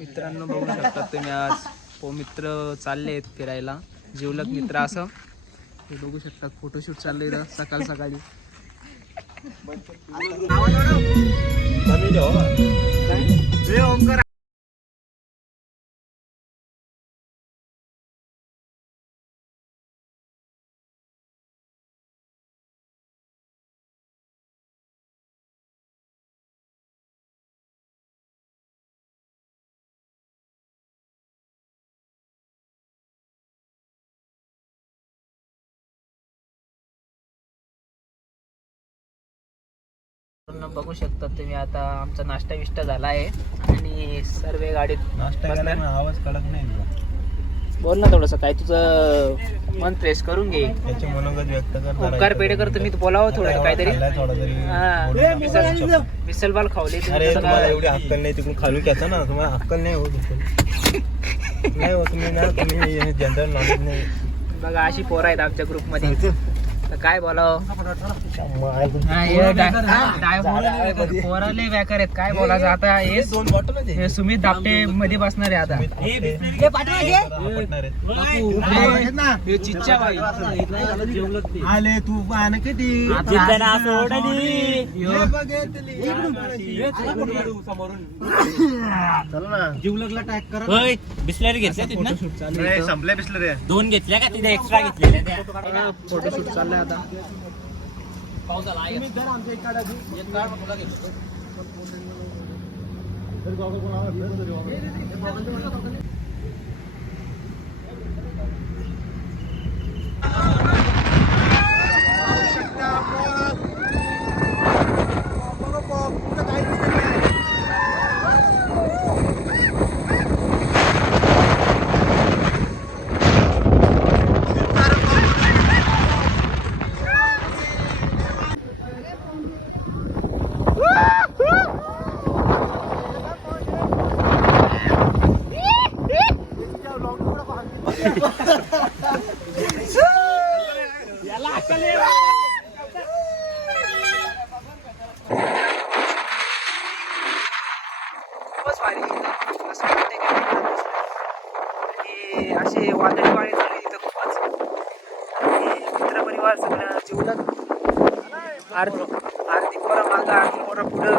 मित्रांनो बघू शकता तुम्ही आज मित्र चालले आहेत फिरायला जीवलग मित्र असं हे बघू शकता फोटोशूट चाललंय इथं सकाळ सकाळी बघू शकता तुम्ही आता आमचा नाश्ता विष्टा झाला आहे आणि सर्व गाडीत नाश्ता केला आवाज कडक नाही बोल ना थोडस काय तुझं मन फ्रेश करून घे त्याचे मनोगत व्यक्त कर ओंकार पेडेकर तुम्ही बोलावं थोडं काहीतरी मिसल बाल खावले एवढी अक्कल नाही तिकडून खालून घ्यायचं ना तुम्हाला अक्कल नाही होत नाही हो तुम्ही ना तुम्ही जनरल नॉलेज नाही बघा अशी पोरं आहेत आमच्या ग्रुपमध्ये काय बोलावं पोराले बेकार आहेत काय बोलायचं आता हे सुमित दापटे मध्ये बसणार आहे आता चिच्चा बाई आले तू पाहणं किती जीवलगला टॅग करा बिस्लरी घेतल्या संपल्या बिस्लरी 2 घेतल्या का तिथे एक्स्ट्रा घेतलेल्या फोटोशूट चाललंय आता पाऊस आला असे वादळी वाळे झाले इथं खूपच मित्र परिवार सगळं जीवलग आरती पोरं मागं आरती पोरं पुढं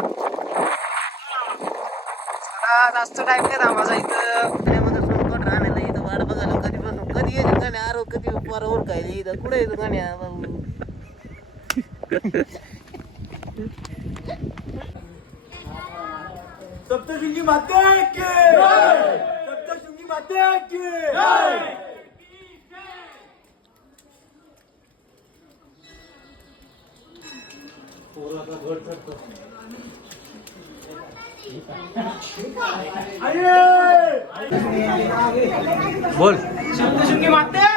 जास्त टाइम नाही थांबायचा इथं संकट राहणार नाही इथं वाट बघायला कधी बसून कधी येते गाणे आरो कधी पोरावर काय नाही इथं कुठे येतं गाणे सप्तशृंगी माता की जय सप्तशृंगी माता की जय बोल सप्तशृंगी माता